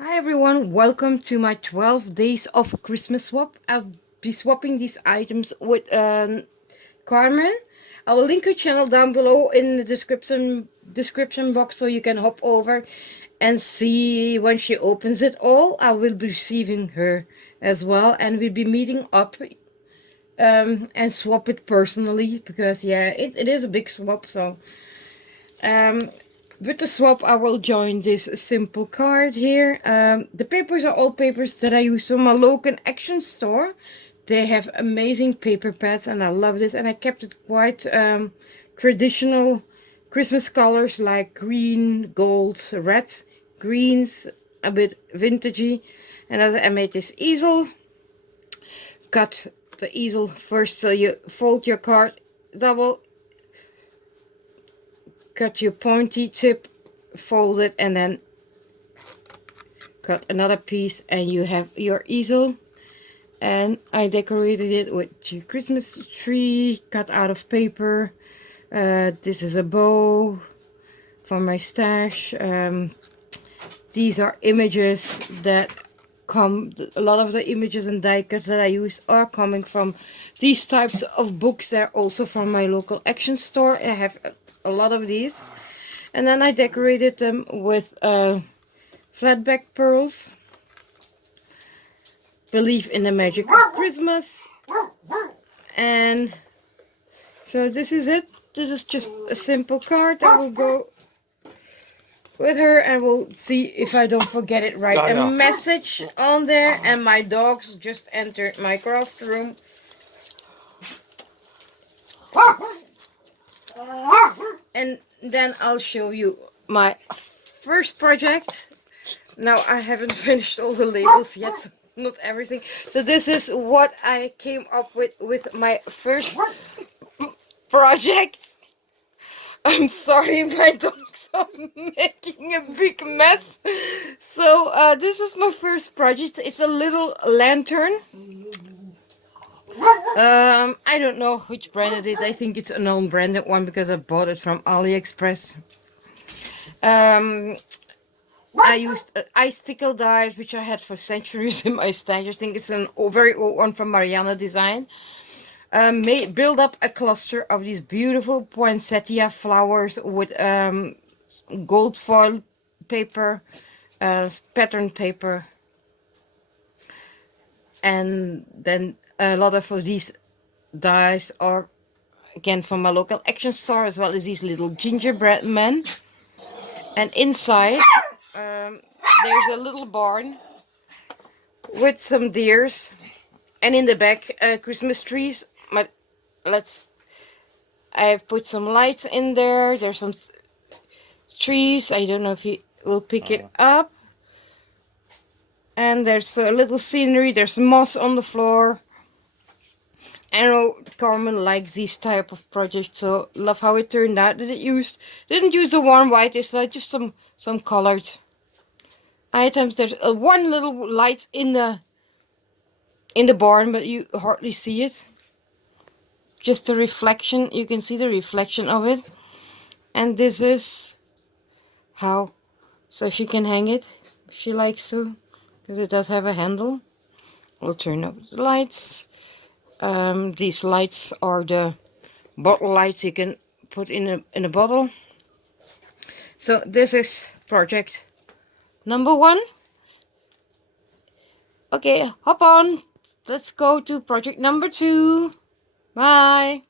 Hi everyone, welcome to my 12 days of Christmas swap. I'll be swapping these items with Carmen. I will link her channel down below in the description box so you can hop over and see when she opens it all. I will be receiving her as well, and we'll be meeting up and swap it personally because yeah, it is a big swap. So um, with the swap, I will join this simple card here. The papers are all papers that I use from my local action store. They have amazing paper pads and I love this. And I kept it quite traditional Christmas colors like green, gold, red, greens, a bit vintagey. And as I made this easel, cut the easel first so you fold your card double, cut your pointy tip, fold it, and then cut another piece and you have your easel. And I decorated it with your Christmas tree cut out of paper. This is a bow for my stash. These are images that come, a lot of the images and die cuts that I use are coming from these types of books. They're also from my local action store. I have a lot of these. And then I decorated them with flatback pearls. Believe in the magic of Christmas. And so this is it. This is just a simple card that will go with her, and we'll see if I don't forget it. Write a message on there. And my dogs just entered my craft room. And then I'll show you my first project. Now I haven't finished all the labels yet, so not everything. So this is what I came up with my first project. I'm sorry, my dogs are making a big mess. So this is my first project. It's a little lantern. I don't know which brand it is. I think it's an unbranded one because I bought it from AliExpress. I used icicle dyes, which I had for centuries in my stash. I think it's a very old one from Mariana Design. Build up a cluster of these beautiful poinsettia flowers with gold foil paper, pattern paper, and then a lot of these dyes are again from my local action store, as well as these little gingerbread men. And inside there's a little barn with some deers, and in the back Christmas trees. I've put some lights in there. There's some trees. I don't know if you will pick it up. And there's a little scenery. There's moss on the floor. I know Carmen likes these type of projects, so love how it turned out. Didn't use the warm white. It's just some colored items. There's one little light in the barn, but you hardly see it. Just the reflection. You can see the reflection of it. And this is how, so she can hang it if she likes to, because it does have a handle. We'll turn up the lights. These lights are the bottle lights you can put in a bottle. So this is project number 1. Okay, hop on. Let's go to project number 2. Bye.